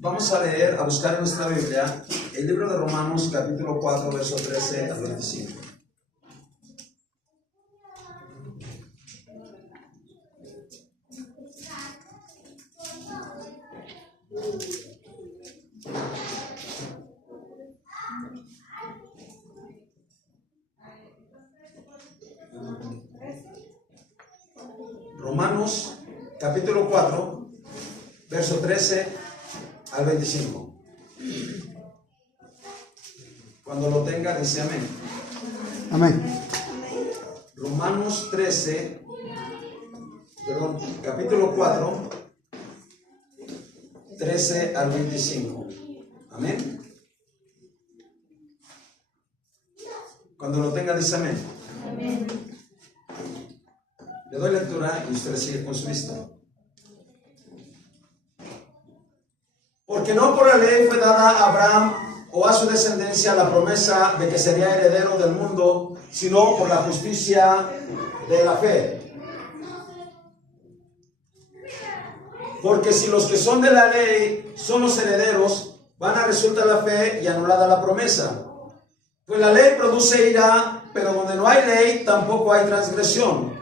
Vamos a leer, a buscar en nuestra Biblia el libro de Romanos, capítulo 4, verso 13 al 25. Romanos, capítulo 4, verso 13 al 25. Cuando lo tenga, dice amén. Amén. Romanos capítulo 4, 13 al 25. Amén. Cuando lo tenga, dice amén. Amén. Le doy lectura y usted sigue con su vista. Porque no por la ley fue dada a Abraham o a su descendencia la promesa de que sería heredero del mundo, sino por la justicia de la fe. Porque si los que son de la ley son los herederos, vana resulta la fe y anulada la promesa. Pues la ley produce ira, pero donde no hay ley tampoco hay transgresión.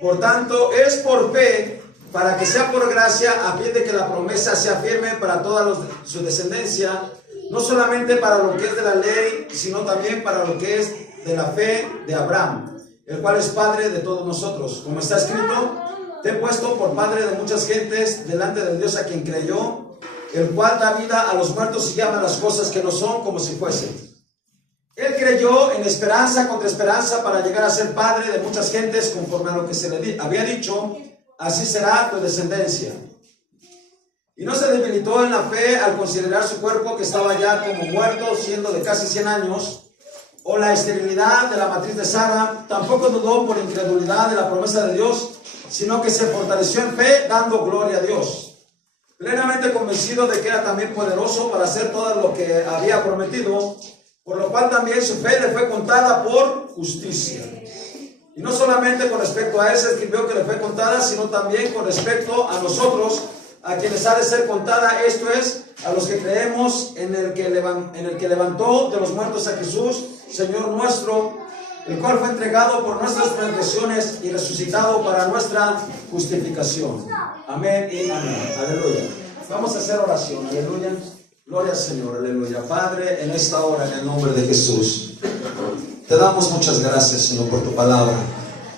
Por tanto, es por fe, para que sea por gracia, a fin de que la promesa sea firme para toda su descendencia, no solamente para lo que es de la ley, sino también para lo que es de la fe de Abraham, el cual es padre de todos nosotros. Como está escrito, te he puesto por padre de muchas gentes delante del Dios a quien creyó, el cual da vida a los muertos y llama las cosas que no son como si fuesen. Él creyó en esperanza contra esperanza para llegar a ser padre de muchas gentes, conforme a lo que se le había dicho, así será tu descendencia. Y no se debilitó en la fe al considerar su cuerpo, que estaba ya como muerto, siendo de casi 100 años, o la esterilidad de la matriz de Sara. Tampoco dudó por incredulidad de la promesa de Dios, sino que se fortaleció en fe, dando gloria a Dios, plenamente convencido de que era también poderoso para hacer todo lo que había prometido, por lo cual también su fe le fue contada por justicia. Y no solamente con respecto a él se escribió que le fue contada, sino también con respecto a nosotros, a quienes ha de ser contada, esto es, a los que creemos en el que levantó de los muertos a Jesús, Señor nuestro, el cual fue entregado por nuestras transgresiones y resucitado para nuestra justificación. Amén y amén. Aleluya. Vamos a hacer oración. Aleluya. Gloria al Señor, aleluya. Padre, en esta hora, en el nombre de Jesús, te damos muchas gracias, Señor, por tu palabra.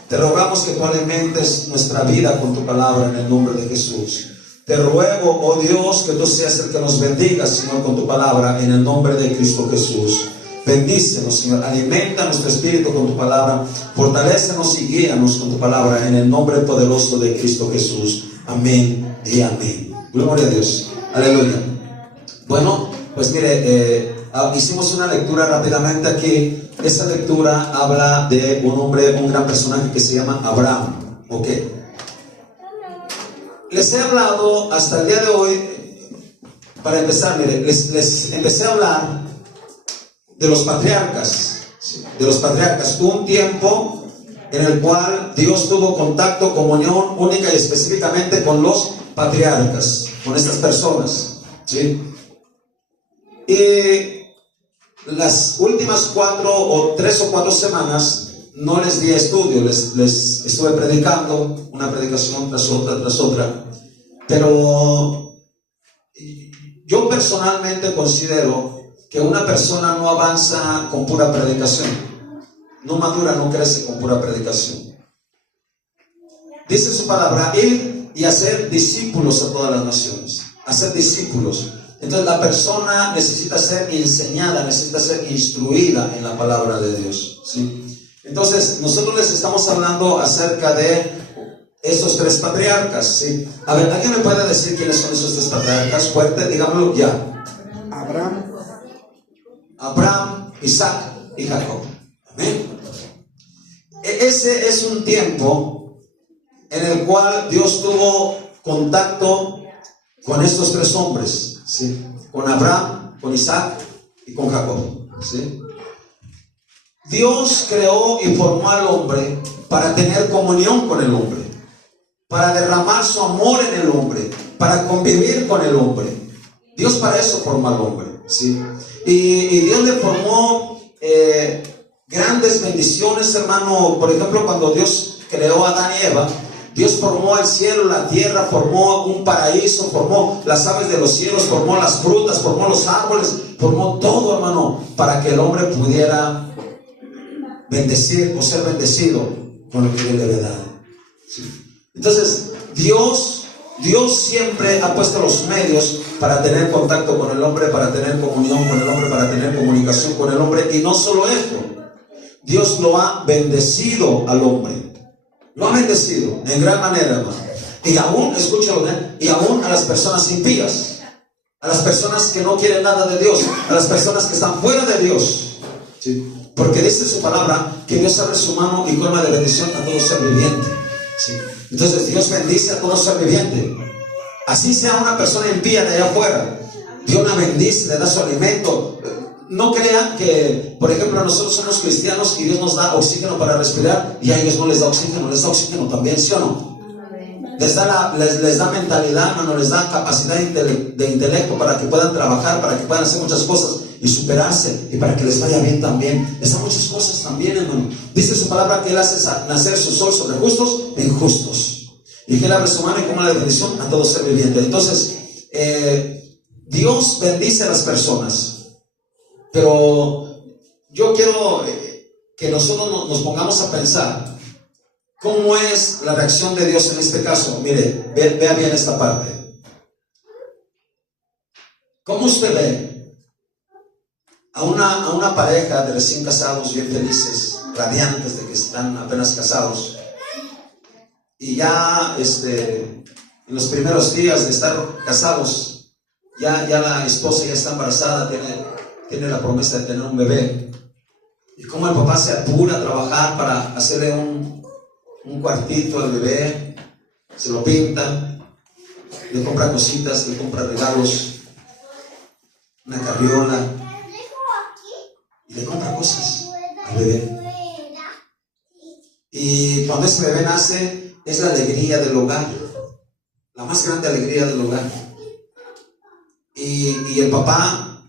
Te rogamos que tú alimentes nuestra vida con tu palabra en el nombre de Jesús. Te ruego, oh Dios, que tú seas el que nos bendiga, Señor, con tu palabra en el nombre de Cristo Jesús. Bendícenos, Señor, alimenta nuestro espíritu con tu palabra, fortalécenos y guíanos con tu palabra en el nombre poderoso de Cristo Jesús. Amén y amén. Gloria a Dios. Aleluya. Bueno, pues mire, hicimos una lectura rápidamente aquí. Esa lectura habla de un hombre, un gran personaje que se llama Abraham. ¿Ok? Les he hablado hasta el día de hoy, para empezar, mire, les empecé a hablar de los patriarcas. De los patriarcas. Un tiempo en el cual Dios tuvo contacto, comunión única y específicamente con los patriarcas, con estas personas. ¿Sí? Y las últimas 3 o 4 semanas no les di estudio, les estuve predicando una predicación tras otra, pero yo personalmente considero que una persona no avanza con pura predicación, no madura, no crece con pura predicación. Dice su palabra, ir y hacer discípulos a todas las naciones, hacer discípulos. Entonces la persona necesita ser enseñada, necesita ser instruida en la palabra de Dios, ¿sí? Entonces nosotros les estamos hablando acerca de esos 3 patriarcas, ¿sí? A ver, ¿alguien me puede decir quiénes son esos 3 patriarcas? Fuerte, dígamelo ya. Abraham, Isaac y Jacob. Amén. Ese es un tiempo en el cual Dios tuvo contacto con estos 3 hombres, ¿sí? Con Abraham, con Isaac y con Jacob, ¿sí? Dios creó y formó al hombre para tener comunión con el hombre, para derramar su amor en el hombre, para convivir con el hombre. Dios para eso formó al hombre, ¿sí? Y Dios le formó grandes bendiciones, hermano. Por ejemplo, cuando Dios creó a Adán y Eva, Dios formó el cielo, la tierra, formó un paraíso, formó las aves de los cielos, formó las frutas, formó los árboles, formó todo, hermano, para que el hombre pudiera bendecir o ser bendecido con lo que Dios le había dado. ¿Sí? Entonces, Dios siempre ha puesto los medios para tener contacto con el hombre, para tener comunión con el hombre, para tener comunicación con el hombre. Y no solo esto, Dios lo ha bendecido al hombre. Lo ha bendecido en gran manera, hermano. Y aún, escúchalo bien, y aún a las personas impías, a las personas que no quieren nada de Dios, a las personas que están fuera de Dios, ¿sí? Porque dice su palabra que Dios abre su mano y colma de bendición a todo ser viviente, ¿sí? Entonces Dios bendice a todo ser viviente. Así sea una persona impía de allá afuera, Dios la bendice, le da su alimento. No crean que, por ejemplo, nosotros somos cristianos y Dios nos da oxígeno para respirar y a ellos no les da oxígeno también, ¿sí o no? Les da mentalidad, hermano, les da capacidad de intelecto para que puedan trabajar, para que puedan hacer muchas cosas y superarse, y para que les vaya bien también. Les da muchas cosas también, hermano. Dice su palabra que Él hace nacer su sol sobre justos e injustos, y que Él abre su mano y como la bendición a todo ser viviente. Entonces, Dios bendice a las personas. Pero yo quiero que nosotros nos pongamos a pensar cómo es la reacción de Dios en este caso. Mire, vea bien esta parte. ¿Cómo usted ve a una pareja de recién casados, bien felices, radiantes de que están apenas casados, y ya en los primeros días de estar casados, ya la esposa ya está embarazada, tiene la promesa de tener un bebé, y cómo el papá se apura a trabajar para hacerle un cuartito al bebé, se lo pinta, le compra cositas, le compra regalos, una carriola, y le compra cosas al bebé. Y cuando ese bebé nace, es la alegría del hogar, la más grande alegría del hogar. Y el papá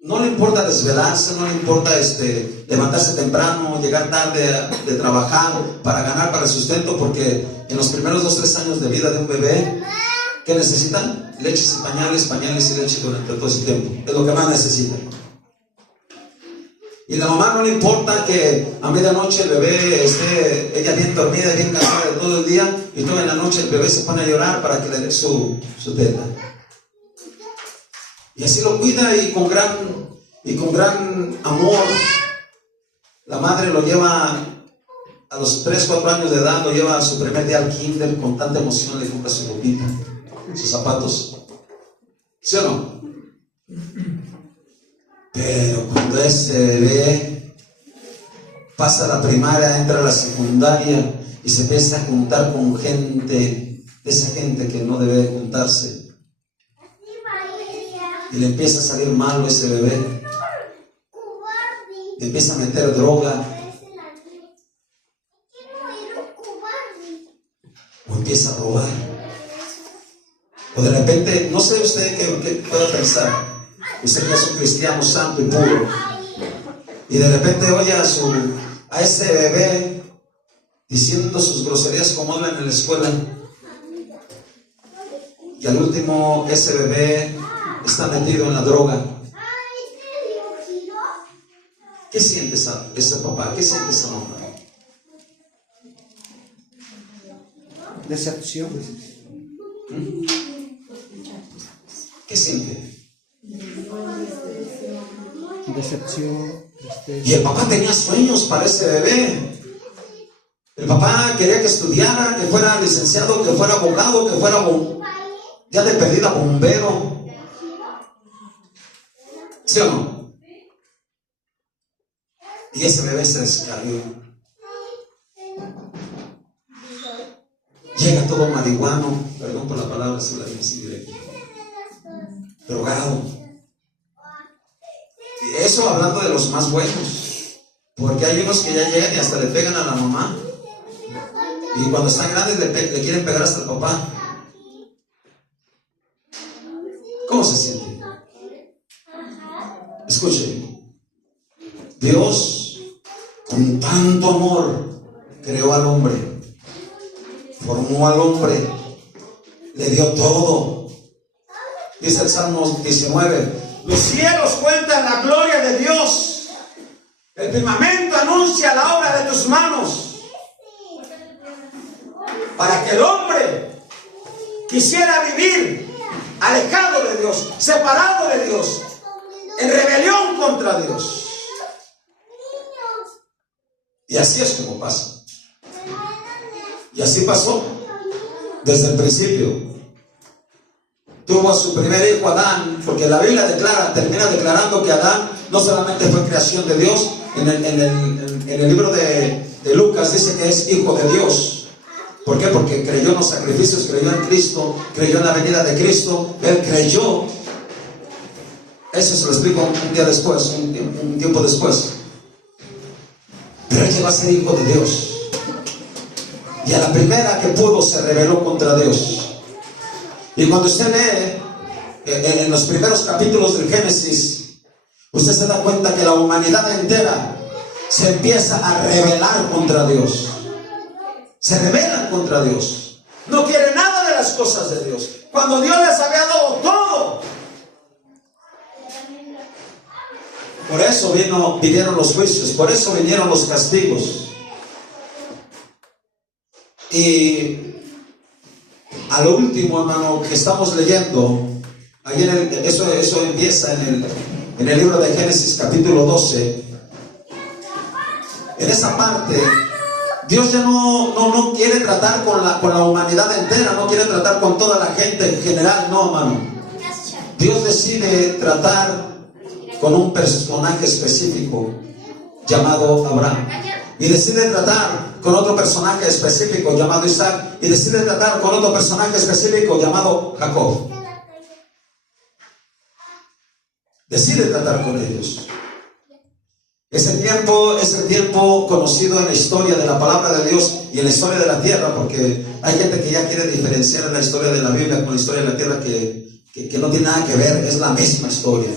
no le importa desvelarse, no le importa levantarse temprano, llegar tarde de trabajar para ganar para el sustento, porque en los primeros 2-3 años de vida de un bebé, ¿qué necesitan? Leches y pañales y leche durante todo ese tiempo. Es lo que más necesitan. Y la mamá no le importa que a medianoche el bebé esté ella bien dormida, bien cansada de todo el día, y toda en la noche el bebé se pone a llorar para que le dé su teta. Y así lo cuida, y con gran amor la madre lo lleva a los 3-4 años de edad, lo lleva a su primer día al kinder, con tanta emoción le compra su ropita, sus zapatos, ¿sí o no? Pero cuando ese bebé pasa a la primaria, entra a la secundaria y se empieza a juntar con gente, esa gente que no debe juntarse, y le empieza a salir malo ese bebé, le empieza a meter droga, o empieza a robar, o de repente, no sé usted qué pueda pensar, usted que es un cristiano santo y puro, y de repente oye a ese bebé diciendo sus groserías como hablan en la escuela, y al último ese bebé está metido en la droga. ¿Qué siente ese papá? ¿Qué siente esa mamá? Decepción. ¿Qué siente? Decepción. Y el papá tenía sueños para ese bebé. El papá quería que estudiara, que fuera licenciado, que fuera abogado, que fuera ya de perdida bombero. ¿Sí o no? Y ese bebé se descarrió. Llega todo marihuano, perdón por la palabra, se la dije así directo, drogado. Y eso hablando de los más buenos, porque hay unos que ya llegan y hasta le pegan a la mamá, y cuando están grandes le quieren pegar hasta el papá. ¿Cómo se siente? Escuchen, Dios con tanto amor creó al hombre, formó al hombre, le dio todo. Dice el Salmo 19: los cielos cuentan la gloria de Dios, el firmamento anuncia la obra de tus manos. Para que el hombre quisiera vivir alejado de Dios, separado de Dios, en rebelión contra Dios. Y así es como pasa. Y así pasó desde el principio. Tuvo a su primer hijo Adán, porque la Biblia termina declarando que Adán no solamente fue creación de Dios. En el libro de Lucas dice que es hijo de Dios. ¿Por qué? Porque creyó en los sacrificios, creyó en Cristo, creyó en la venida de Cristo. Él creyó. Eso se lo explico un día después, un tiempo después. Pero él llegó a ser hijo de Dios. Y a la primera que pudo se rebeló contra Dios. Y cuando usted lee en los primeros capítulos del Génesis, usted se da cuenta que la humanidad entera se empieza a rebelar contra Dios. Se rebelan contra Dios. No quieren nada de las cosas de Dios, cuando Dios les había dado todo. Por eso vinieron los juicios, por eso vinieron los castigos. Y a lo último, hermano, que estamos leyendo, ahí eso empieza en el libro de Génesis capítulo 12. En esa parte, Dios ya no quiere tratar con la humanidad entera, no quiere tratar con toda la gente en general, no, hermano. Dios decide tratar con un personaje específico llamado Abraham. Y decide tratar con otro personaje específico llamado Isaac. Y decide tratar con otro personaje específico llamado Jacob. Decide tratar con ellos. Ese tiempo es el tiempo conocido en la historia de la palabra de Dios y en la historia de la tierra, porque hay gente que ya quiere diferenciar la historia de la Biblia con la historia de la tierra que no tiene nada que ver, es la misma historia.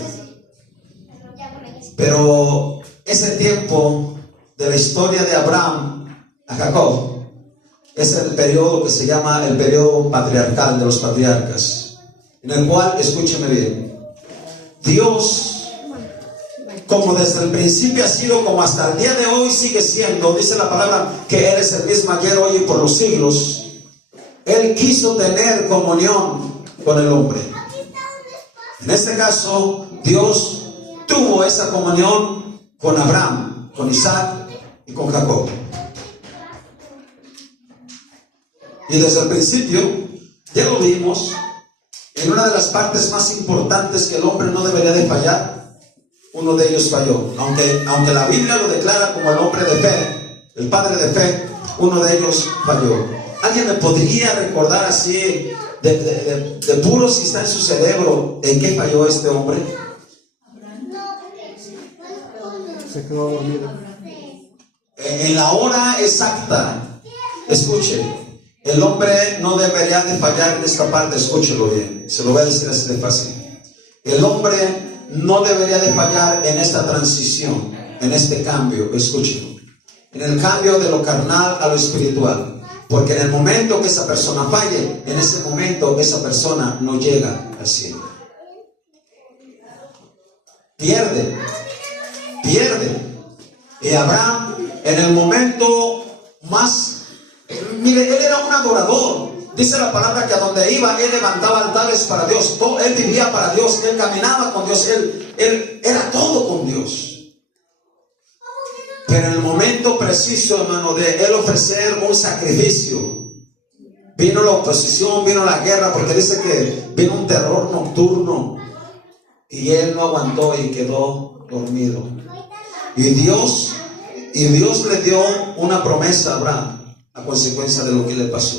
Pero ese tiempo de la historia de Abraham a Jacob es el periodo que se llama el periodo patriarcal de los patriarcas, en el cual, escúcheme bien, Dios, como desde el principio ha sido, como hasta el día de hoy sigue siendo, dice la palabra que Él es el mismo ayer, hoy y por los siglos. Él quiso tener comunión con el hombre. En este caso, Dios tuvo esa comunión con Abraham, con Isaac y con Jacob. Y desde el principio, ya lo vimos, en una de las partes más importantes que el hombre no debería de fallar, uno de ellos falló. Aunque la Biblia lo declara como el hombre de fe, el padre de fe, uno de ellos falló. ¿Alguien me podría recordar así, de puro si está en su cerebro, en qué falló este hombre? Se quedó dormido. En la hora exacta, escuche, el hombre no debería de fallar en esta parte, escúchelo bien, se lo voy a decir así de fácil. El hombre no debería de fallar en esta transición, en este cambio, escúchelo, en el cambio de lo carnal a lo espiritual. Porque en el momento que esa persona falle, en ese momento esa persona no llega al cielo. Pierde. Y Abraham, en el momento más, mire, él era un adorador. Dice la palabra que a donde iba, él levantaba altares para Dios. Él vivía para Dios, él caminaba con Dios, él era todo con Dios. Pero en el momento preciso, hermano, de él ofrecer un sacrificio, vino la oposición, vino la guerra, porque dice que vino un terror nocturno y él no aguantó y quedó dormido. Y Dios le dio una promesa a Abraham a consecuencia de lo que le pasó.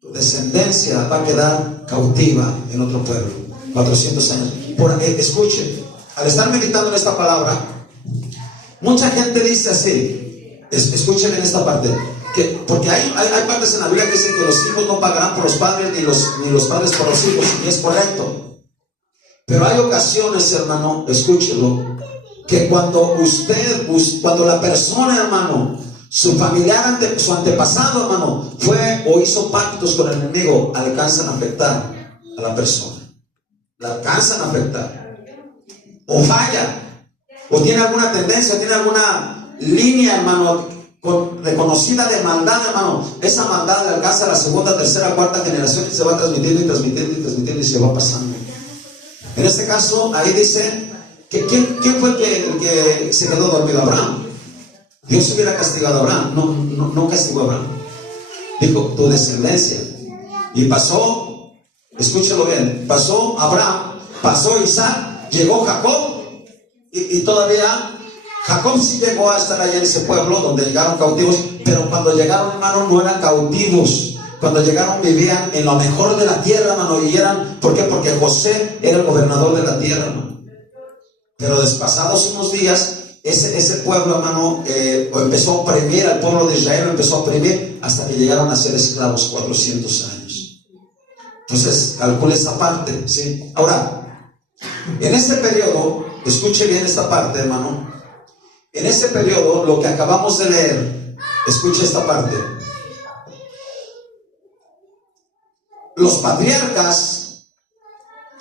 Tu descendencia va a quedar cautiva en otro pueblo, 400 años. Escuche, al estar meditando en esta palabra, mucha gente dice así, escuchen en esta parte, porque hay partes en la Biblia que dicen que los hijos no pagarán por los padres ni los padres por los hijos, y es correcto. Pero hay ocasiones, hermano, escúchelo, que cuando la persona, hermano, su familiar, su antepasado, hermano, fue o hizo pactos con el enemigo, alcanzan a afectar a la persona. La alcanzan a afectar. O falla, o tiene alguna tendencia, o tiene alguna línea, hermano, reconocida de maldad, hermano. Esa maldad le alcanza a la segunda, tercera, cuarta generación y se va transmitiendo y transmitiendo y transmitiendo y se va pasando. En este caso, ahí dice que ¿quién fue el que se quedó dormido? Abraham. Dios hubiera castigado a Abraham, no castigó a Abraham. Dijo, tu descendencia. Y pasó, escúchalo bien, pasó Abraham, pasó Isaac, llegó Jacob, y todavía Jacob sí llegó a estar allá en ese pueblo donde llegaron cautivos, pero cuando llegaron, hermano, no eran cautivos. Cuando llegaron vivían en lo mejor de la tierra, hermano, y eran, ¿por qué? Porque José era el gobernador de la tierra, hermano. Pero despasados unos días, ese pueblo, hermano, empezó a oprimir al pueblo de Israel, empezó a oprimir hasta que llegaron a ser esclavos 400 años. Entonces, calcule esa parte, ¿sí? Ahora, en este periodo, escuche bien esta parte, hermano. En ese periodo, lo que acabamos de leer, escuche esta parte. Los patriarcas,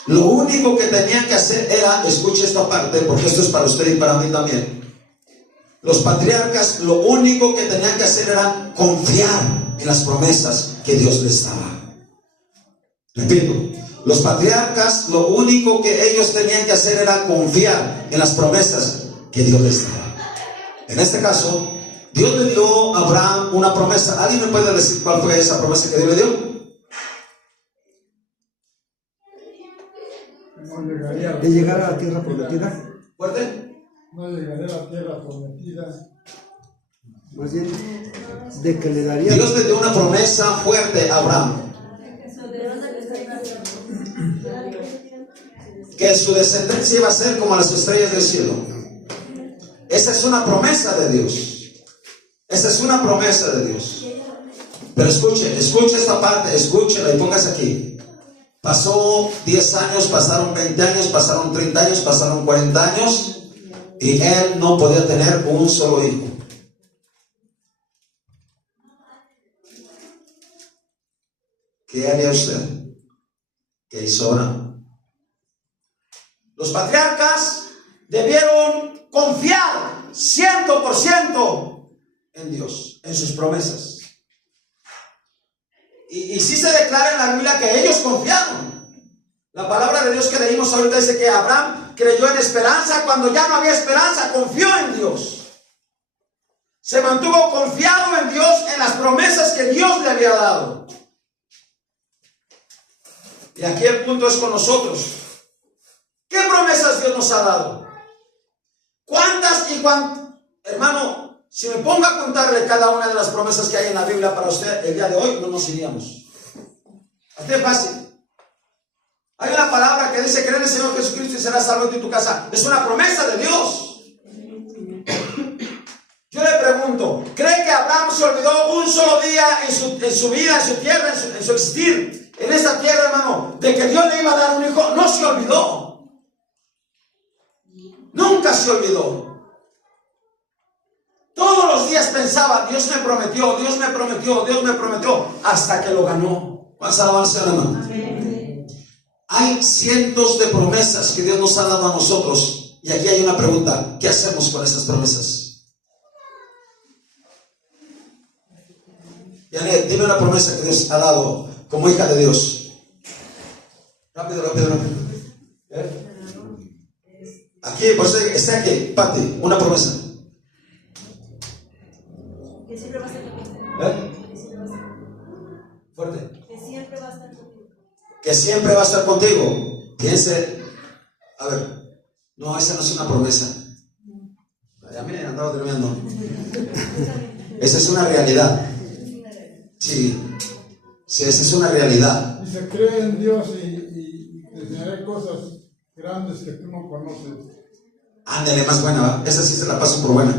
lo único que tenían que hacer era, escuche esta parte, porque esto es para usted y para mí también. Los patriarcas, lo único que tenían que hacer era confiar en las promesas que Dios les daba. Repito, los patriarcas, lo único que ellos tenían que hacer era confiar en las promesas que Dios les daba. En este caso, Dios le dio a Abraham una promesa. ¿Alguien me puede decir cuál fue esa promesa que Dios le dio? ¿De llegar a la tierra prometida? ¿Fuerte? No llegaré a la tierra prometida. Más bien, de que le daría. Dios le dio una promesa fuerte a Abraham. Que su descendencia iba a ser como las estrellas del cielo. Esa es una promesa de Dios. Esa es una promesa de Dios. Pero escuche esta parte, escúchela y póngase aquí. Pasó 10 años, pasaron 20 años, pasaron 30 años, pasaron 40 años y él no podía tener un solo hijo. ¿Qué haría usted? ¿Qué hizo Abraham? Los patriarcas debieron confiar 100% en Dios, en sus promesas. Y sí se declara en la Biblia que ellos confiaron. La palabra de Dios que leímos ahorita dice que Abraham creyó en esperanza cuando ya no había esperanza, confió en Dios. Se mantuvo confiado en Dios, en las promesas que Dios le había dado. Y aquí el punto es con nosotros. ¿Qué promesas Dios nos ha dado? ¿Cuántas y cuántas? Hermano, si me pongo a contarle cada una de las promesas que hay en la Biblia para usted el día de hoy, no nos iríamos. Así es fácil. Hay una palabra que dice: cree en el Señor Jesucristo y serás salvo tú y tu casa. Es una promesa de Dios. Yo le pregunto, ¿cree que Abraham se olvidó un solo día en su vida, en su tierra, en su existir, en esa tierra, hermano, de que Dios le iba a dar un hijo? No se olvidó. Nunca se olvidó. Todos los días pensaba: Dios me prometió, Dios me prometió, Dios me prometió, hasta que lo ganó. ¿Cuántas alabanzas, hermano? Hay cientos de promesas que Dios nos ha dado a nosotros. Y aquí hay una pregunta: ¿qué hacemos con esas promesas? Janet, dime una promesa que Dios ha dado como hija de Dios. Rápido. Aquí, por eso está aquí, Pati, una promesa. Que siempre va a estar contigo. Que siempre va a estar contigo. Fuerte. Que siempre va a estar contigo. Que siempre va a estar contigo. Piense, a ver, no, esa no es una promesa. Ya me andaba durmiendo. Esa es una realidad. Sí, esa es una realidad. Y se cree en Dios y te haré cosas grandes que tú no conoces. Ándale, más buena, ¿va? Esa sí se la paso por buena.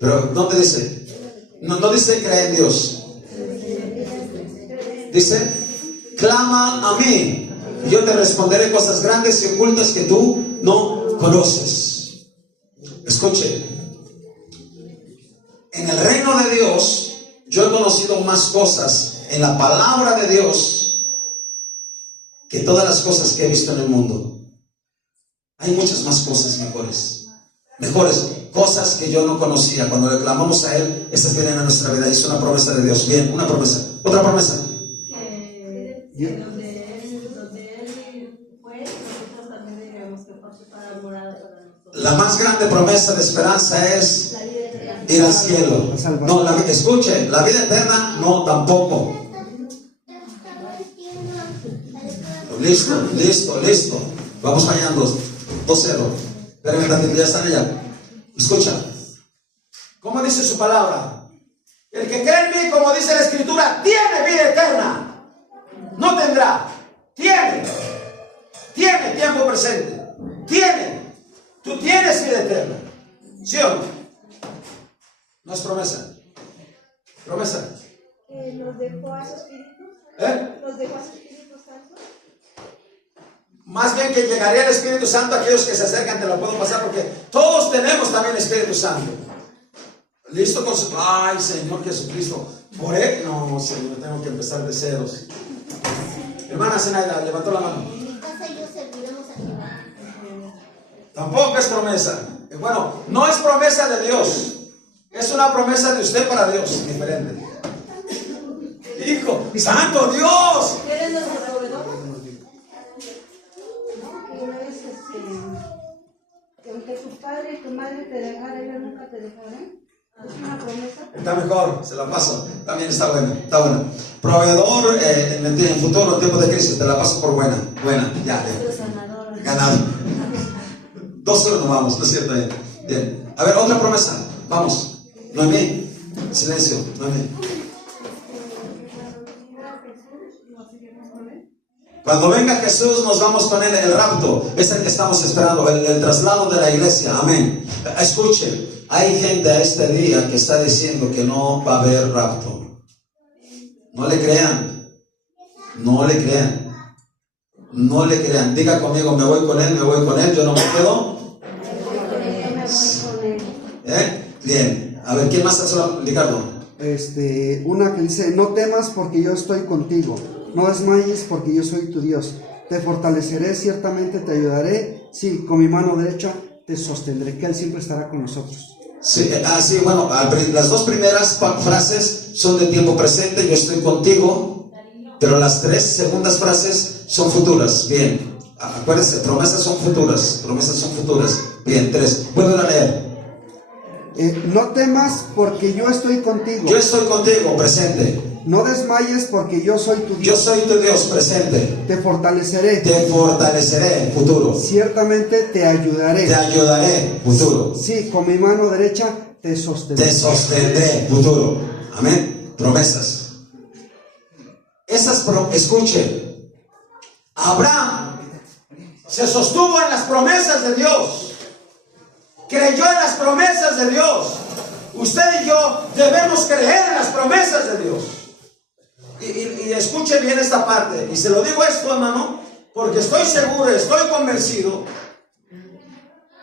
Pero no te dice, no dice cree en Dios. Dice, clama a mí y yo te responderé cosas grandes y ocultas que tú no conoces. Escuche, en el reino de Dios yo he conocido más cosas en la palabra de Dios que todas las cosas que he visto en el mundo. Hay muchas más cosas mejores cosas que yo no conocía. Cuando le clamamos a Él, esas vienen a nuestra vida. Es una promesa de Dios. Bien, una promesa. Otra promesa. Que donde él fue, nosotros también debemos que pase para morada para nosotros. La más grande promesa de esperanza es ir al cielo. No, escuche, la vida eterna no, tampoco. Listo. Vamos fallando. 2-0. Espérenme, ya están allá. Escucha. ¿Cómo dice su palabra? El que cree en mí, como dice la Escritura, tiene vida eterna. No tendrá. Tiene tiempo presente. Tú tienes vida eterna. ¿Sí o no? No es promesa. Promesa. ¿Nos dejó a su Espíritu? ¿Nos dejó a su Espíritu Santo? Más bien que llegaría el Espíritu Santo a aquellos que se acercan, te lo puedo pasar porque todos tenemos también Espíritu Santo. Listo con su... Ay, Señor Jesucristo. ¿Por él? No, Señor, tengo que empezar de ceros. Hermana Zenaida, levantó la mano. En mi casa y yo serviremos a Jehová. Tampoco es promesa. Bueno, no es promesa de Dios. Es una promesa de usted para Dios. Diferente. Hijo, santo Dios. ¿Eres nuestro proveedor? Que aunque tu padre y tu madre te dejaran, yo nunca te dejaré. Es una promesa. Está mejor, se la paso. También está buena. Proveedor en el futuro, en tiempo de crisis, te la paso por buena. Ya. Ganado. 2-0 nos vamos, ¿no es cierto? Bien. A ver, otra promesa. Vamos. Noemí. Silencio. Noemí. Cuando venga Jesús nos vamos con Él. El rapto es el que estamos esperando, el traslado de la iglesia. Amén. Escuchen, hay gente a este día que está diciendo que no va a haber rapto. No le crean. Diga conmigo, me voy con Él, yo no me quedo. Bien. A ver, ¿quién más está? Ricardo. Una que dice: no temas porque yo estoy contigo. No desmayes porque yo soy tu Dios. Te fortaleceré, ciertamente te ayudaré. Sí, con mi mano derecha te sostendré. Que Él siempre estará con nosotros. Sí, bueno, las dos primeras frases son de tiempo presente, yo estoy contigo. Pero las 3 segundas frases son futuras. Bien, acuérdense, promesas son futuras. Bien, 3. Vuelven a leer. No temas porque yo estoy contigo. Yo estoy contigo, presente. No desmayes porque yo soy tu Dios. Yo soy tu Dios, presente. Te fortaleceré. Futuro. Ciertamente te ayudaré. Futuro. Sí, con mi mano derecha te sostendré. Futuro. Amén. Promesas. Escuche. Abraham se sostuvo en las promesas de Dios. Creyó en las promesas de Dios. Usted y yo debemos creer en las promesas de Dios. Y escuche bien esta parte. Y se lo digo esto, hermano, porque estoy seguro, estoy convencido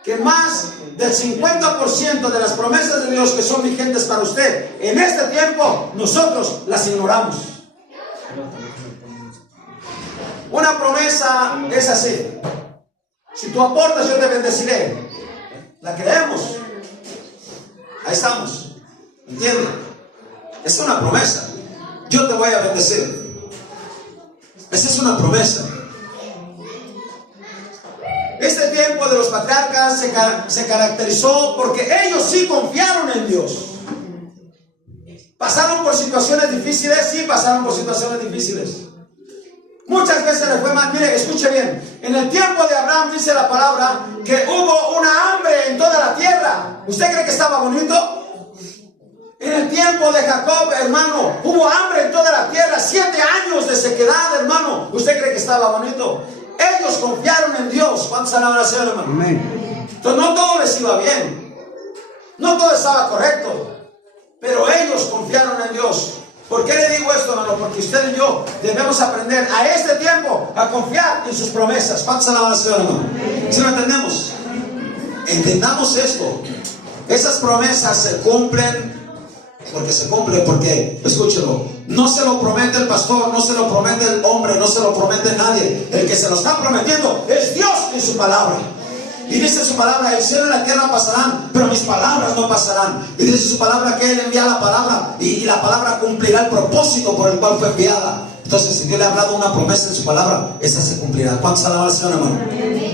que más del 50% de las promesas de Dios que son vigentes para usted en este tiempo, nosotros las ignoramos. Una promesa es así: si tú aportas, yo te bendeciré. La creemos. Ahí estamos. ¿Entienden? Es una promesa. Yo te voy a bendecir. Esa es una promesa. Este tiempo de los patriarcas se caracterizó porque ellos sí confiaron en Dios. ¿Pasaron por situaciones difíciles? Sí, pasaron por situaciones difíciles. Muchas veces le fue mal. Mire, escuche bien. En el tiempo de Abraham dice la palabra que hubo una hambre en toda la tierra. ¿Usted cree que estaba bonito? En el tiempo de Jacob, hermano, hubo hambre en toda la tierra. 7 años de sequedad, hermano. ¿Usted cree que estaba bonito? Ellos confiaron en Dios. ¿Cuántos alaban al Señor, hermano? Amén. Entonces no todo les iba bien. No todo estaba correcto. Pero ellos confiaron en Dios. ¿Por qué le digo esto, hermano? Porque usted y yo debemos aprender a este tiempo a confiar en sus promesas. ¿Cuántos alaban al Señor, hermano? ¿Sí lo entendemos? Entendamos esto. Esas promesas se cumplen porque, escúchelo, no se lo promete el pastor, no se lo promete el hombre, no se lo promete nadie. El que se lo está prometiendo es Dios en su palabra. Y dice su palabra: el cielo y la tierra pasarán, pero mis palabras no pasarán. Y dice su palabra que Él envía la palabra, y la palabra cumplirá el propósito por el cual fue enviada. Entonces, si Dios le ha hablado una promesa en su palabra, esa se cumplirá. ¿Cuántos alaban al Señor, hermano?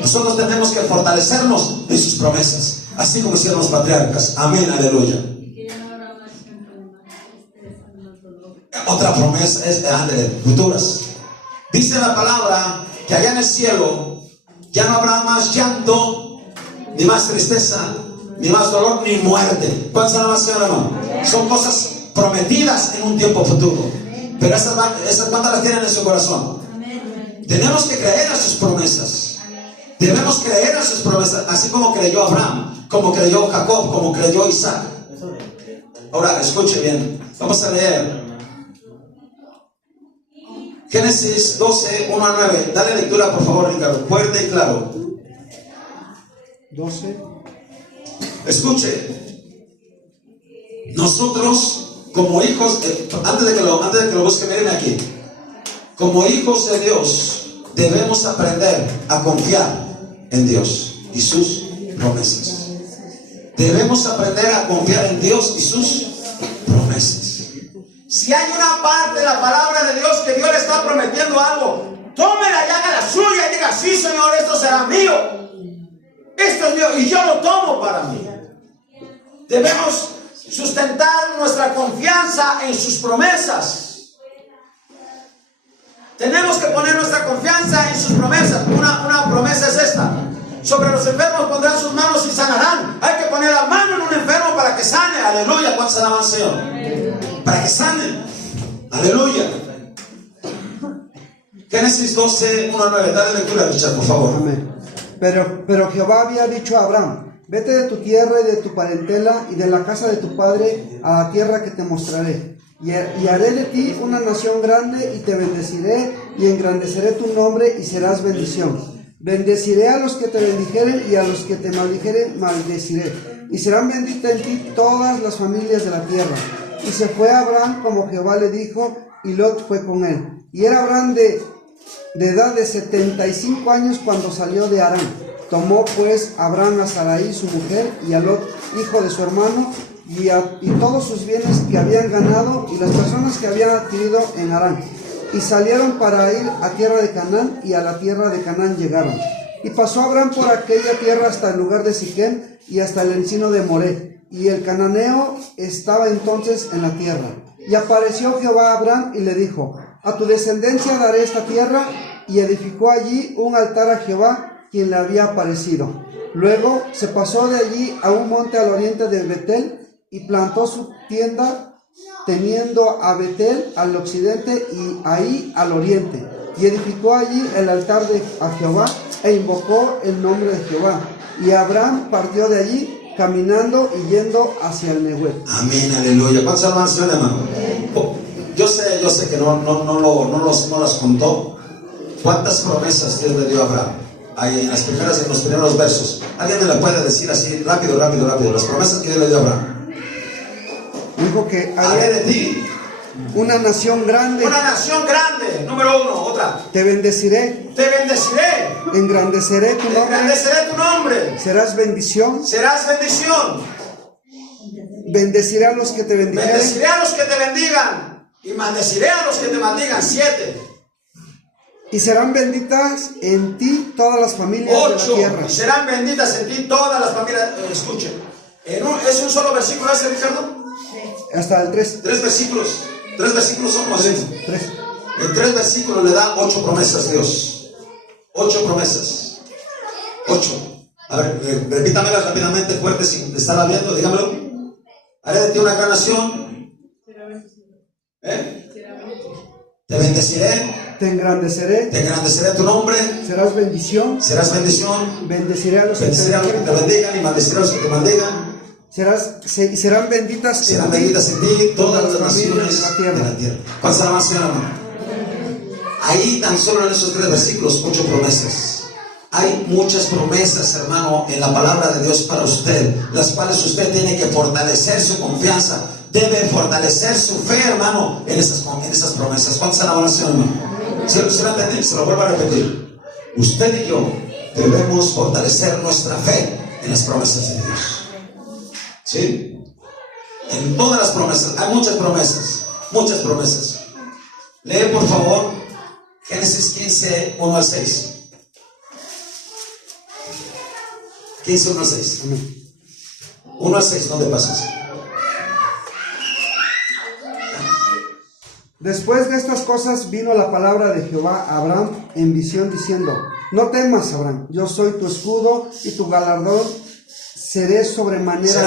Nosotros tenemos que fortalecernos en sus promesas, así como hicieron los patriarcas. Amén, aleluya. Otra promesa es futuras. Dice la palabra que allá en el cielo ya no habrá más llanto, ni más tristeza, ni más dolor, ni muerte. ¿Cuántas alaban al Señor, hermano? Son cosas prometidas en un tiempo futuro. Pero esas cuántas las tienen en su corazón. Tenemos que creer a sus promesas. Debemos creer a sus promesas, así como creyó Abraham, como creyó Jacob, como creyó Isaac. Ahora, escuche bien. Vamos a leer Génesis 12, 1 a 9. Dale lectura, por favor, Ricardo. Fuerte y claro. 12. Escuche. Nosotros, como hijos, antes de que lo busque, mírenme aquí. Como hijos de Dios, debemos aprender a confiar en Dios y sus promesas. Debemos aprender a confiar en Dios y sus promesas. Si hay una parte de la palabra de Dios que Dios le está prometiendo algo, tómela y haga la suya y diga: sí, Señor, esto será mío. Esto es mío y yo lo tomo para mí. Debemos sustentar nuestra confianza en sus promesas. Tenemos que poner nuestra confianza en sus promesas. Una promesa es esta: sobre los enfermos pondrán sus manos y sanarán. Hay que poner la mano en un enfermo para que sane. Aleluya. ¿Cuántos alaban al Señor? Para que sane. Aleluya. Génesis 12, 1 a 9. Dale lectura, Richard, por favor. Amén. Pero Jehová había dicho a Abraham: vete de tu tierra y de tu parentela y de la casa de tu padre a la tierra que te mostraré. Y haré de ti una nación grande y te bendeciré y engrandeceré tu nombre y serás bendición. Bendeciré a los que te bendijeren y a los que te maldijeren maldeciré. Y serán benditas en ti todas las familias de la tierra. Y se fue Abraham como Jehová le dijo, y Lot fue con él. Y era Abraham de edad de 75 años cuando salió de Harán. Tomó pues Abraham a Sarai su mujer y a Lot hijo de su hermano y todos sus bienes que habían ganado y las personas que habían adquirido en Harán. Y salieron para ir a tierra de Canaán, y a la tierra de Canaán llegaron. Y pasó Abraham por aquella tierra hasta el lugar de Siquem y hasta el encino de Moré. Y el cananeo estaba entonces en la tierra. Y apareció Jehová a Abraham y le dijo: a tu descendencia daré esta tierra. Y edificó allí un altar a Jehová, quien le había aparecido. Luego se pasó de allí a un monte al oriente de Betel y plantó su tienda, teniendo a Betel al occidente y ahí al oriente. Y edificó allí el altar a Jehová e invocó el nombre de Jehová. Y Abraham partió de allí caminando y yendo hacia el Nehuel. Amén, aleluya. ¿Cuántos alaban al Señor, hermano? Yo sé que no las contó. ¿Cuántas promesas Dios le dio a Abraham? Ahí en los primeros versos. ¿Alguien me la puede decir así rápido? Las promesas que Dios le dio a Abraham. Dijo que haré de ti una nación grande. Una nación grande. Número 1, otra. Te bendeciré. Te bendeciré. Engrandeceré tu nombre. Engrandeceré tu nombre. Serás bendición. Serás bendición. Bendeciré a los que te bendijeren. Bendeciré a los que te bendigan. Y maldeciré a los que te maldigan. 7. Y serán benditas en ti todas las familias 8. de la tierra. Y serán benditas en ti todas las familias. Escuchen. ¿Es un solo versículo ese, Ricardo? Hasta el 3. 3 versículos. 3 versículos son los 3. En 3 versículos le da 8 promesas Dios. 8 promesas. 8. A ver, repítamelas rápidamente, fuerte, sin estarla viendo, dígamelo. Haré de ti una gran nación. Te bendeciré. Te engrandeceré. Te engrandeceré tu nombre. Serás bendición. Serás bendición. Bendeciré a los que te bendigan y maldeciré a los que te maldigan. serán benditas Serán benditas en ti todas las naciones de la de tierra. la tierra. ¿Cuántos alaban al Señor, hermano? Ahí tan solo en esos 3 versículos, 8 promesas. Hay muchas promesas, hermano, en la palabra de Dios para usted, las cuales usted tiene que fortalecer su confianza, debe fortalecer su fe, hermano, en esas promesas. ¿Cuántos alaban al Señor, hermano? Se lo entendí, se lo vuelvo a repetir. Usted y yo debemos fortalecer nuestra fe en las promesas de Dios. ¿Sí? En todas las promesas, hay muchas promesas, muchas promesas. Lee por favor Génesis 15, 1 al 6. 15, 1 al 6. 1 al 6, ¿dónde pasas? Después de estas cosas vino la palabra de Jehová a Abraham en visión diciendo: No temas, Abraham, yo soy tu escudo y tu galardón será sobremanera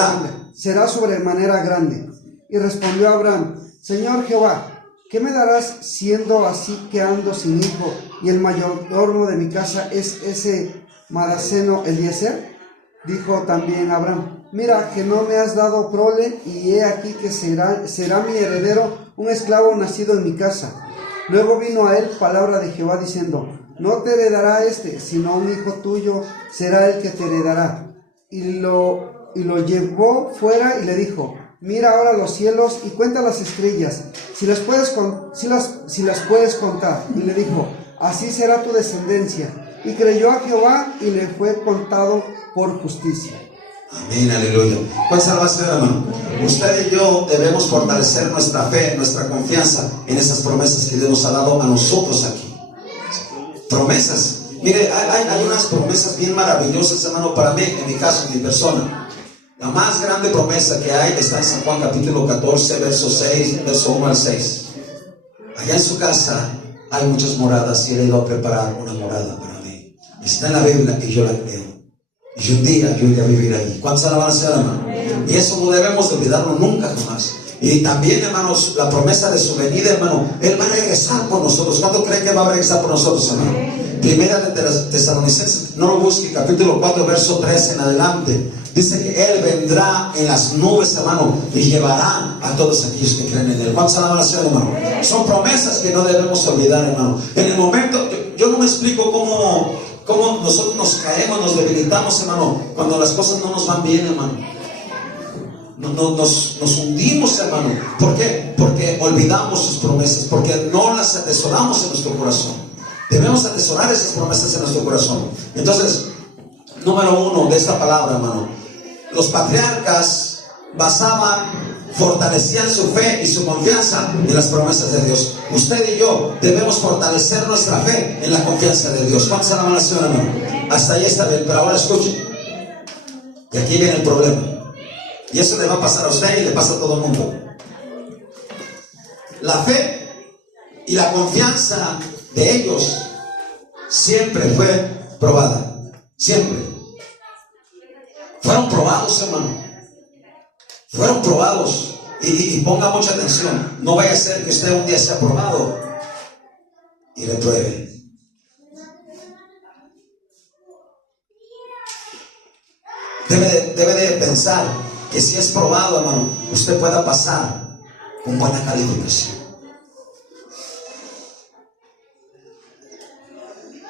grande. Y respondió Abraham: Señor Jehová, ¿qué me darás siendo así que ando sin hijo y el mayordomo de mi casa es ese Madaseno Eliezer? Dijo también Abraham: Mira que no me has dado prole, y he aquí que será mi heredero un esclavo nacido en mi casa. Luego vino a él palabra de Jehová diciendo: No te heredará sino un hijo tuyo será el que te heredará. Y lo llevó fuera y le dijo: Mira ahora los cielos y cuenta las estrellas, si las puedes contar. Y le dijo: Así será tu descendencia. Y creyó a Jehová y le fue contado por justicia. Amén, aleluya. ¿Cuál salvación, hermano? Usted y yo debemos fortalecer nuestra fe, nuestra confianza en esas promesas que Dios nos ha dado a nosotros aquí. Promesas. Mire, hay unas promesas bien maravillosas, hermano, para mí, en mi caso, en mi persona. La más grande promesa que hay está en San Juan capítulo 14, verso 6, verso 1 al 6. Allá en su casa hay muchas moradas y Él ha ido a preparar una morada para mí. Está en la Biblia y yo la creo. Y un día yo iré a vivir ahí. ¿Cuántos alabanzas, hermano? Y eso no debemos de olvidarlo nunca jamás. Y también, hermanos, la promesa de su venida, hermano, Él va a regresar por nosotros. ¿Cuánto creen que va a regresar por nosotros, hermano? Primera de Tesalonicenses, no lo busque, capítulo 4, verso 3 en adelante. Dice que Él vendrá en las nubes, hermano, y llevará a todos aquellos que creen en Él. ¿Cuántos alabanzas, hermano? Son promesas que no debemos olvidar, hermano. En el momento, yo no me explico cómo nosotros nos caemos, nos debilitamos, hermano, cuando las cosas no nos van bien, hermano. Nos hundimos, hermano. ¿Por qué? Porque olvidamos sus promesas, porque no las atesoramos en nuestro corazón. Debemos atesorar esas promesas en nuestro corazón. Entonces, número 1 de esta palabra, hermano, los patriarcas fortalecían su fe y su confianza en las promesas de Dios. Usted y yo debemos fortalecer nuestra fe en la confianza de Dios. ¿Cuántos alaban al Señor, hermano? Hasta ahí está bien, pero ahora escuchen. Y aquí viene el problema. Y eso le va a pasar a usted y le pasa a todo el mundo. La fe y la confianza de ellos siempre fue probada. Siempre. Fueron probados, hermano. Fueron probados. Y ponga mucha atención. No vaya a ser que usted un día sea probado y le pruebe. Debe de pensar que si es probado, hermano, usted pueda pasar con buena calificación.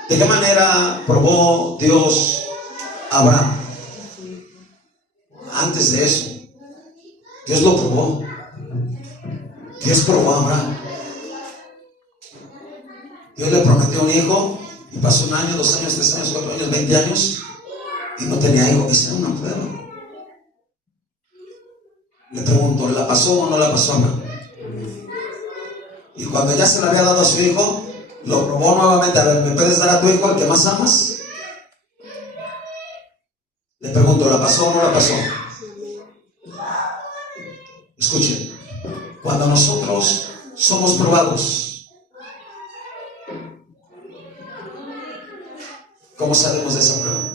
¿De qué manera probó Dios a Abraham? Antes de eso, Dios lo probó. Dios probó a Abraham. Dios le prometió un hijo y pasó 1 año, 2 años, 3 años, 4 años, 20 años y no tenía hijo. Esa era una prueba. Le preguntó, ¿la pasó o no la pasó, Abraham? Y cuando ya se le había dado a su hijo, lo probó nuevamente. A ver, ¿me puedes dar a tu hijo el que más amas? Le pregunto, ¿la pasó o no la pasó? Escuchen, cuando nosotros somos probados, ¿cómo salimos de esa prueba?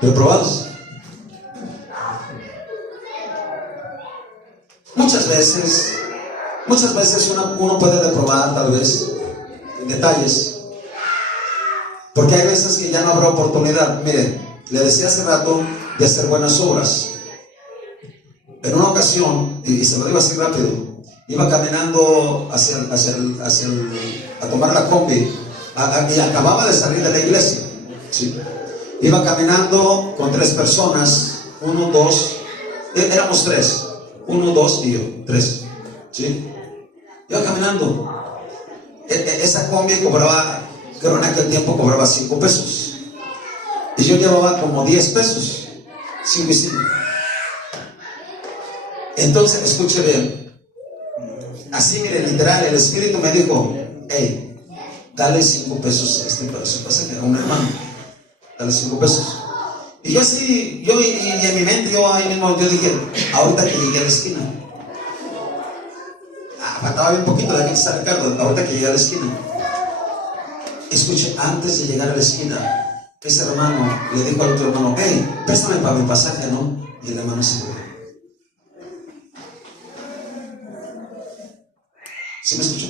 ¿Reprobados? Muchas veces Muchas veces uno puede reprobar tal vez en detalles, porque hay veces que ya no habrá oportunidad. Mire, le decía hace rato de hacer buenas obras. En una ocasión, y se lo digo así rápido, iba caminando a tomar la combi, y acababa de salir de la iglesia, ¿sí? Iba caminando con 3 personas, 1, 2, éramos 3, 1, 2 y yo, 3, ¿sí? Iba caminando. Esa combi cobraba, creo en aquel tiempo cobraba 5 pesos, y yo llevaba como 10 pesos, 5 y 5. Entonces, escuche bien, así, mire, literal, el Espíritu me dijo: hey, dale 5 pesos a este para su pasaje, a un hermano, dale 5 pesos. Y yo así, y en mi mente, yo dije, ahorita que llegué a la esquina, faltaba bien poquito de aquí que está Ricardo, ahorita que llegué a la esquina, escuche, antes de llegar a la esquina, ese hermano le dijo al otro hermano: hey, préstame para mi pasaje, ¿no? Y el hermano se fue. ¿Sí me escuchó?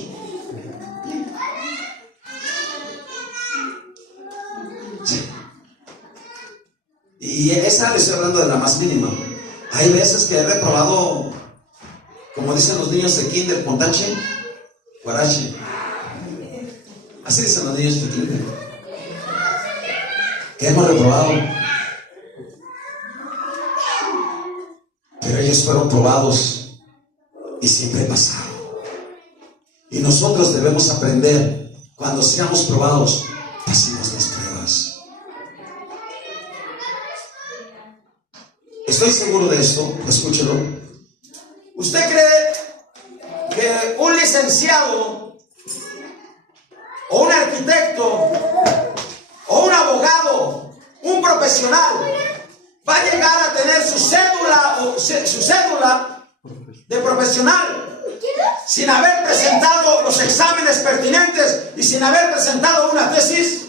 Sí. Y esa le estoy hablando de la más mínima. Hay veces que he reprobado, como dicen los niños de kinder, con tache, guarache. Así dicen los niños de kinder. Que hemos reprobado. Pero ellos fueron probados y siempre pasaron. Y nosotros debemos aprender, cuando seamos probados, pasemos las pruebas. Estoy seguro de esto, escúchelo. ¿Usted cree que un licenciado, o un arquitecto, o un abogado, un profesional, va a llegar a tener su cédula de profesional sin haber presentado los exámenes pertinentes y sin haber presentado una tesis?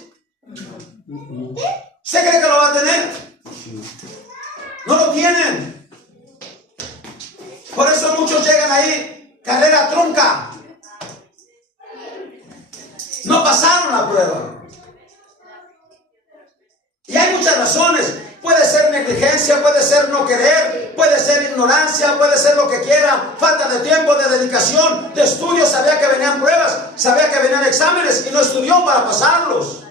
¿Usted cree que lo va a tener? No lo tienen. Por eso muchos llegan ahí, carrera trunca. No pasaron la prueba. Y hay muchas razones. Puede ser negligencia, puede ser no querer, puede ser ignorancia, puede ser lo que quiera, falta de tiempo, de dedicación, de estudio. Sabía que venían pruebas, sabía que venían exámenes y no estudió para pasarlos.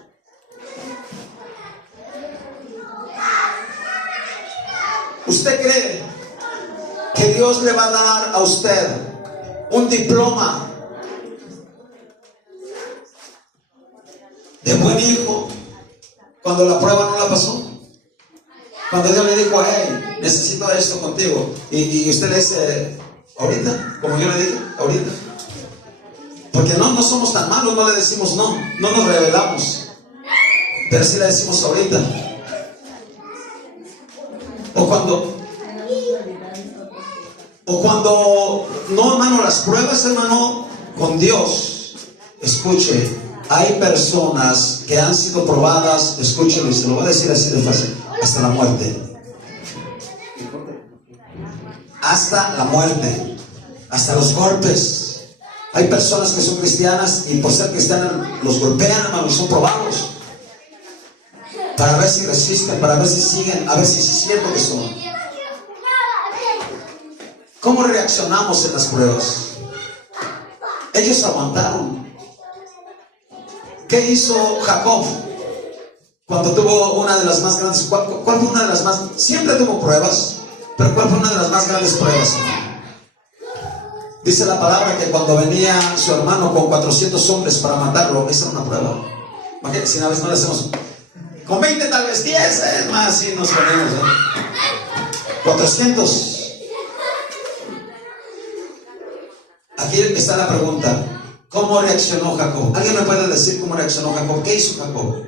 ¿Usted cree que Dios le va a dar a usted un diploma de buen hijo cuando la prueba no la pasó? Cuando Dios le dijo: hey, necesito esto contigo, y usted le dice: ahorita, como yo le dije, ahorita. Porque no somos tan malos, no le decimos no nos rebelamos, pero sí le decimos ahorita. O cuando no, hermano, las pruebas, hermano, con Dios, escuche, hay personas que han sido probadas, escúchelo, y se lo voy a decir así de fácil, hasta la muerte. Hasta la muerte, hasta los golpes. Hay personas que son cristianas y por ser cristianas los golpean, hermano, son probados para ver si resisten, para ver si siguen, a ver si es cierto que son. ¿Cómo reaccionamos en las pruebas? Ellos aguantaron. ¿Qué hizo Jacob cuando tuvo una de las más grandes? ¿Cuál fue una de las más? Siempre tuvo pruebas, pero ¿cuál fue una de las más grandes pruebas? Dice la palabra que cuando venía su hermano con 400 hombres para matarlo, esa era una prueba. Imagínate si una vez no le hacemos con 20, tal vez 10, es más, si nos ponemos, 400. Aquí está la pregunta: ¿cómo reaccionó Jacob? ¿Alguien me puede decir cómo reaccionó Jacob? ¿Qué hizo Jacob?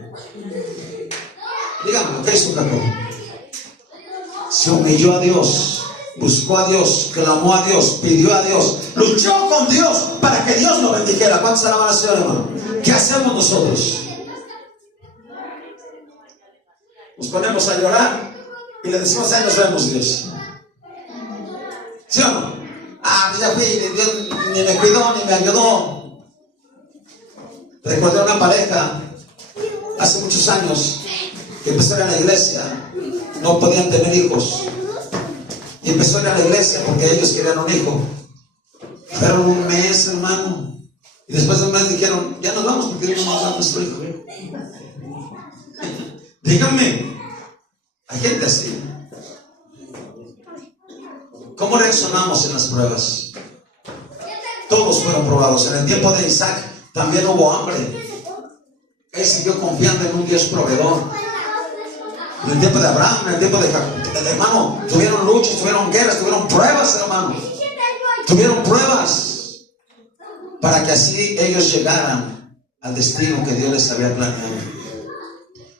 Díganme, ¿qué hizo Jacob? Se humilló a Dios, buscó a Dios, clamó a Dios, pidió a Dios, luchó con Dios para que Dios lo bendijera. ¿Cuántos alaban al Señor, hermano? ¿Qué hacemos nosotros? Nos ponemos a llorar y le decimos: ahí nos vemos, Dios. ¿Sí o no? ya fui, Dios ni me cuidó, ni me ayudó. Recordé una pareja hace muchos años que empezó a ir a la iglesia, no podían tener hijos. Y empezó a ir a la iglesia porque ellos querían un hijo. Fueron un mes, hermano. Y después de un mes dijeron, ya nos vamos porque Dios nos da nuestro hijo. Díganme, hay gente así. ¿Cómo reaccionamos en las pruebas? Todos fueron probados. En el tiempo de Isaac también hubo hambre. Él siguió confiando en un Dios proveedor. En el tiempo de Abraham, en el tiempo de Jacob, hermano, tuvieron luchas, tuvieron guerras, tuvieron pruebas, hermano. Tuvieron pruebas para que así ellos llegaran al destino que Dios les había planeado.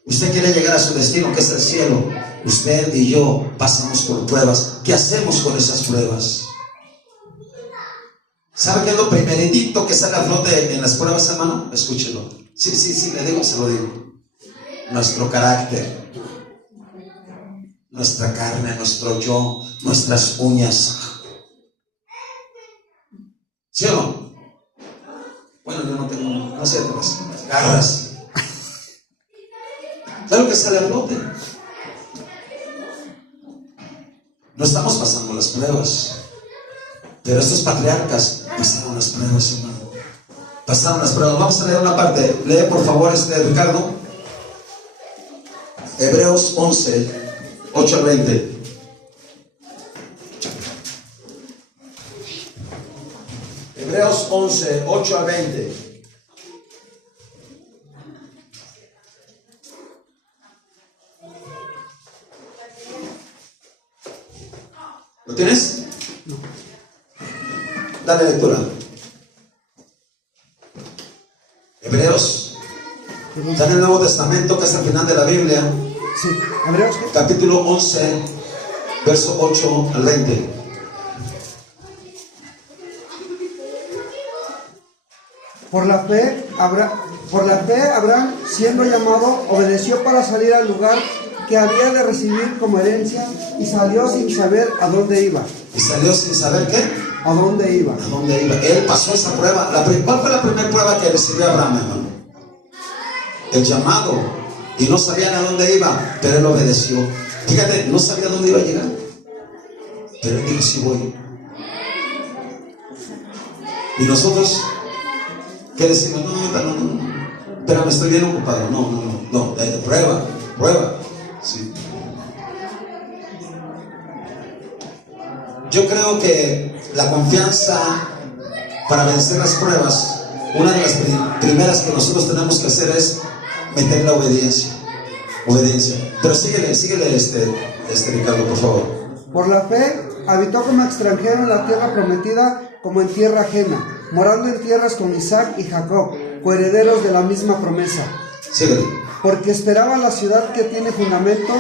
Usted quiere llegar a su destino, que es el cielo. Usted y yo pasamos por pruebas. ¿Qué hacemos con esas pruebas? ¿Sabe qué es lo primeritito que sale a flote en las pruebas, hermano? Escúchelo. Sí, le digo, se lo digo. Nuestro carácter, nuestra carne, nuestro yo, nuestras uñas. ¿Sí o no? Bueno, yo no tengo, no sé, las garras. ¿Sabes lo que sale a flote? No estamos pasando las pruebas, pero estos patriarcas pasaron las pruebas, hermano. Pasaron las pruebas. Vamos a leer una parte. Lee por favor Ricardo. Hebreos 11, 8 al 20. Hebreos 11, 8 al 20. ¿Lo tienes? No. Dale lectura. Hebreos. Está en el Nuevo Testamento, que es el final de la Biblia. Sí, Hebreos. Capítulo 11, verso 8 al 20. Por la fe, Abraham, siendo llamado, obedeció para salir al lugar que había de recibir como herencia, y salió sin saber a dónde iba. ¿Y salió sin saber qué? ¿A dónde iba? ¿A dónde iba? Él pasó esa prueba. ¿Cuál fue la primera prueba que recibió Abraham, hermano? El llamado. Y no sabían a dónde iba, pero él obedeció. Fíjate, no sabía a dónde iba a llegar, pero él dijo, sí voy. Y nosotros, ¿qué decimos? No, espérame, estoy bien ocupado. No, prueba. Sí. Yo creo que la confianza para vencer las pruebas, una de las primeras que nosotros tenemos que hacer es meter la obediencia. Pero síguele, Ricardo, por favor. Por la fe habitó como extranjero en la tierra prometida, como en tierra ajena, morando en tierras con Isaac y Jacob, coherederos de la misma promesa. Síguele. Porque esperaba la ciudad que tiene fundamentos,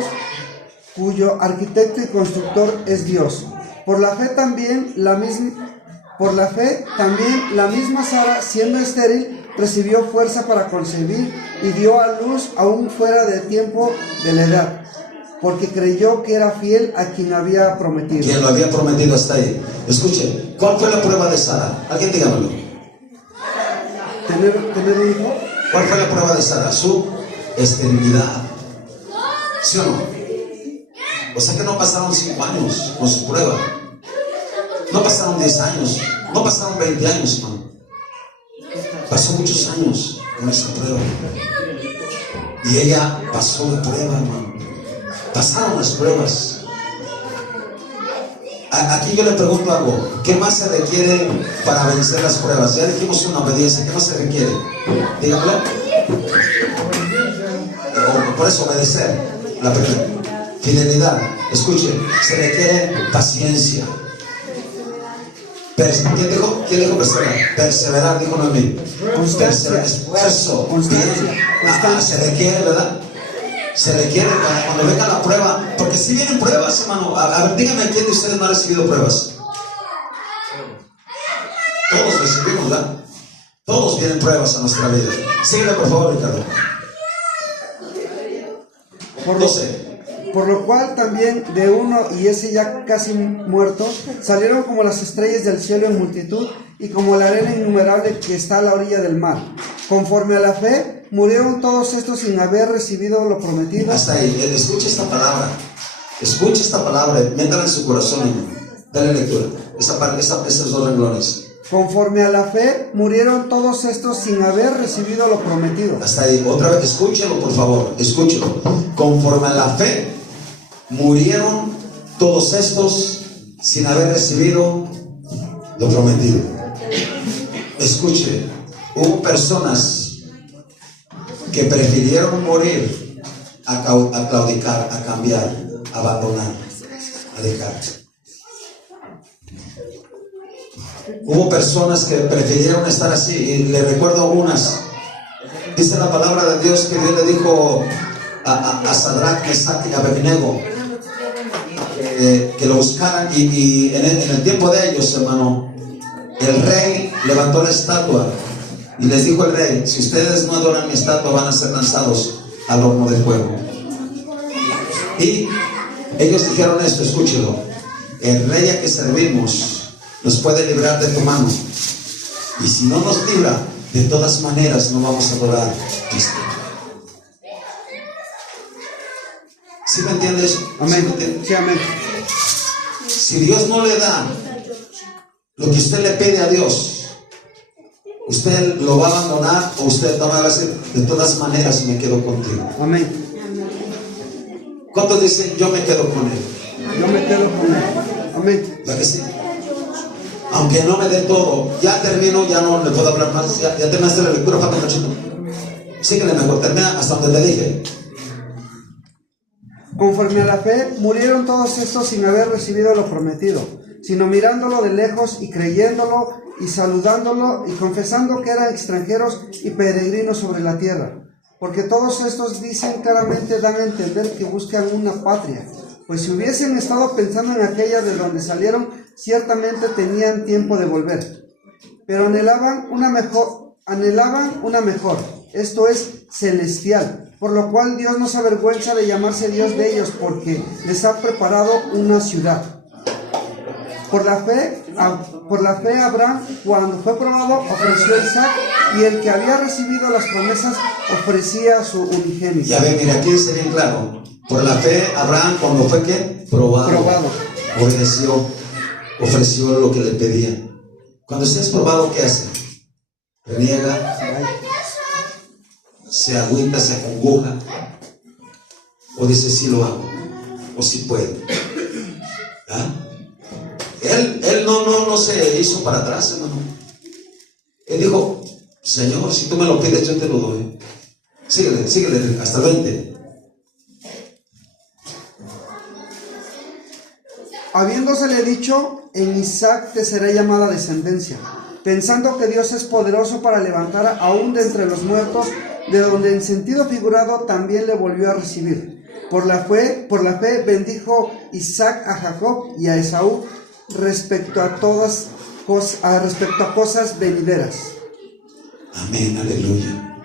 cuyo arquitecto y constructor es Dios. Por la fe también la misma Sara, siendo estéril, recibió fuerza para concebir y dio a luz aún fuera del tiempo de la edad, porque creyó que era fiel a quien había prometido. Quien lo había prometido hasta ahí. Escuche, ¿cuál fue la prueba de Sara? ¿Alguien dígamelo? ¿Tener un hijo? ¿Cuál fue la prueba de Sara? Su esterilidad. ¿Sí o no? O sea que no pasaron 5 años con su prueba. No pasaron 10 años. No pasaron 20 años, hermano. Pasó muchos años con esa prueba. Y ella pasó la prueba, hermano. Pasaron las pruebas. Aquí yo le pregunto algo. ¿Qué más se requiere para vencer las pruebas? Ya dijimos una obediencia. ¿Qué más se requiere? Dígamelo. Por eso obedecer. La fidelidad. Escuche, se requiere paciencia. ¿Quién dijo perseverar? Perseverar, dijo Noemí. Constancia. Esfuerzo. Constancia. Se requiere, ¿verdad? Se requiere cuando venga la prueba. Porque si vienen pruebas, hermano. A ver, díganme, ¿quién de ustedes no ha recibido pruebas? Todos recibimos, ¿verdad? Todos vienen pruebas a nuestra vida. Síguele, por favor, Ricardo. Por 12. Por lo cual también de uno, y ese ya casi muerto, salieron como las estrellas del cielo en multitud, y como la arena innumerable que está a la orilla del mar. Conforme a la fe, murieron todos estos sin haber recibido lo prometido. Hasta ahí, escucha esta palabra. Escucha esta palabra, métala en su corazón y dale lectura. Esos dos renglones. Conforme a la fe, murieron todos estos sin haber recibido lo prometido. Hasta ahí, otra vez, escúchelo por favor, escúchelo. Conforme a la fe, murieron todos estos sin haber recibido lo prometido. Escuche, hubo personas que prefirieron morir a claudicar, a cambiar, a abandonar, a dejar. Hubo personas que prefirieron estar así, y le recuerdo algunas. Dice la palabra de Dios que Dios le dijo a Sadrach, Mesach y Abednego que lo buscaran, y en el tiempo de ellos, hermano, el rey levantó la estatua y les dijo el rey: si ustedes no adoran mi estatua, van a ser lanzados al horno de fuego. Y ellos dijeron esto, escúchelo: el rey a que servimos nos puede librar de tu mano, y si no nos libra, de todas maneras no vamos a adorar a Cristo. ¿Sí me entiendes? Amén. ¿Sí me entiendes? Sí, amén. Si Dios no le da lo que usted le pide a Dios, usted lo va a abandonar, o usted no va a decir: de todas maneras me quedo contigo. Amén. ¿Cuántos dicen: yo me quedo con él? Yo me quedo con él. Amén. ¿Verdad que sí? Aunque no me dé todo. Ya termino, ya no le puedo hablar más. Ya terminaste la lectura, falta un cachito. Síguele mejor, termina hasta donde te dije. Conforme a la fe, murieron todos estos sin haber recibido lo prometido, sino mirándolo de lejos y creyéndolo y saludándolo y confesando que eran extranjeros y peregrinos sobre la tierra. Porque todos estos dicen claramente, dan a entender que buscan una patria. Pues si hubiesen estado pensando en aquella de donde salieron, ciertamente tenían tiempo de volver. Pero anhelaban una mejor, esto es, celestial. Por lo cual Dios no se avergüenza de llamarse Dios de ellos, porque les ha preparado una ciudad. Por la fe Abraham, cuando fue probado, ofreció a Isaac, y el que había recibido las promesas ofrecía a su unigénito. Ya ve, mira, aquí dice bien claro: por la fe Abraham, cuando fue ¿qué? Probado. Ofreció lo que le pedía. Cuando usted es probado, ¿qué hace? Reniega, se agüita, se acongoja, o dice: sí lo hago, o sí puedo. ¿Ah? Él no se hizo para atrás, hermano. Él dijo: Señor, si tú me lo pides, yo te lo doy. Síguele hasta el 20. Habiéndosele dicho: en Isaac te será llamada descendencia, pensando que Dios es poderoso para levantar aún de entre los muertos, de donde en sentido figurado también le volvió a recibir. Por la fe bendijo Isaac a Jacob y a Esaú respecto a cosas venideras. Amén, aleluya.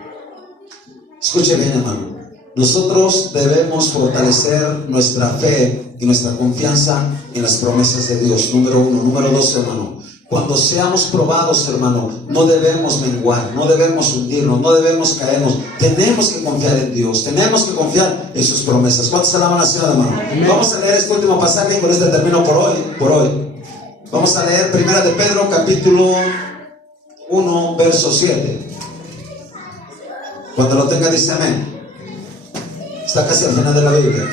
Escuche bien, hermano. Nosotros debemos fortalecer nuestra fe y nuestra confianza en las promesas de Dios. Número 1. Número 2, hermano: cuando seamos probados, hermano, no debemos menguar, no debemos hundirnos, no debemos caernos. Tenemos que confiar en Dios, tenemos que confiar en sus promesas. ¿Cuántos alaban al Señor, hermano? Vamos a leer este último pasaje y con este termino por hoy. Vamos a leer 1 de Pedro, capítulo 1, verso 7. Cuando lo tenga, dice amén. Está casi al final de la Biblia.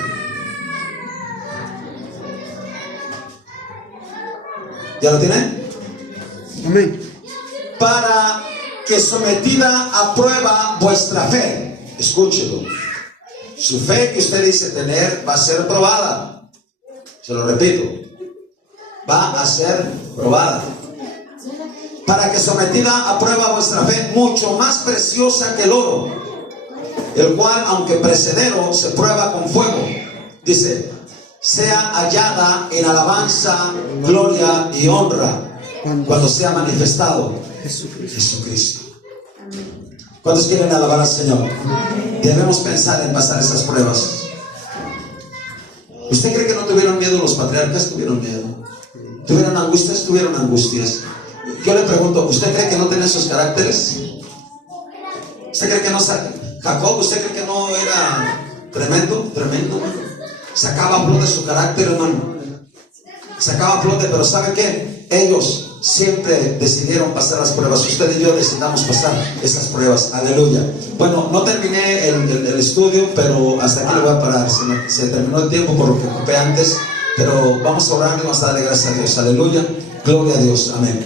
¿Ya lo tiene? Amén. Para que sometida a prueba vuestra fe, escúchelo, su fe que usted dice tener va a ser probada. Se lo repito, va a ser probada. Para que sometida a prueba vuestra fe, mucho más preciosa que el oro, el cual, aunque perecedero, se prueba con fuego, dice, sea hallada en alabanza, gloria y honra cuando sea manifestado Jesucristo. ¿Cuántos quieren alabar al Señor? Debemos pensar en pasar esas pruebas. ¿Usted cree que no tuvieron miedo los patriarcas? Tuvieron miedo. ¿Tuvieron angustias? Tuvieron angustias. Yo le pregunto, ¿usted cree que no tenía esos caracteres? ¿Usted cree que no Jacob, usted cree que no era tremendo? Tremendo. Sacaba a flote su carácter, hermano. Sacaba a flote, pero ¿sabe qué? Ellos siempre decidieron pasar las pruebas. Usted y yo decidamos pasar esas pruebas. Aleluya. Bueno, no terminé el estudio, pero hasta aquí lo voy a parar. Se terminó el tiempo por lo que ocupé antes, pero vamos a orar y vamos a darle gracias a Dios. Aleluya. Gloria a Dios. Amén.